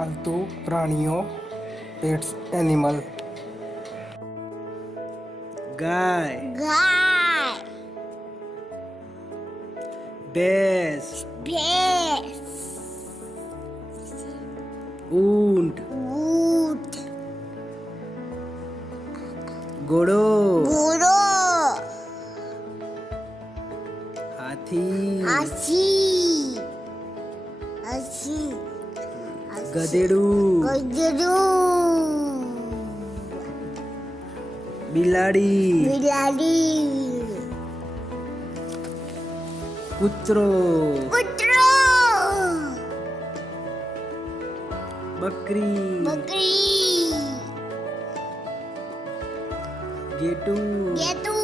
पालतू प्राणियों pets animal. गाय, गाय, भैंस, भैंस, ऊंट, ऊंट, घोड़ो, घोड़ो, हाथी, हाथी, हाथी, गधेड़ू, गधेड़ू, बिलाड़ी, बिलाड़ी, कुतरो, कुतरो, बकरी, बकरी, गेटू, गेटू,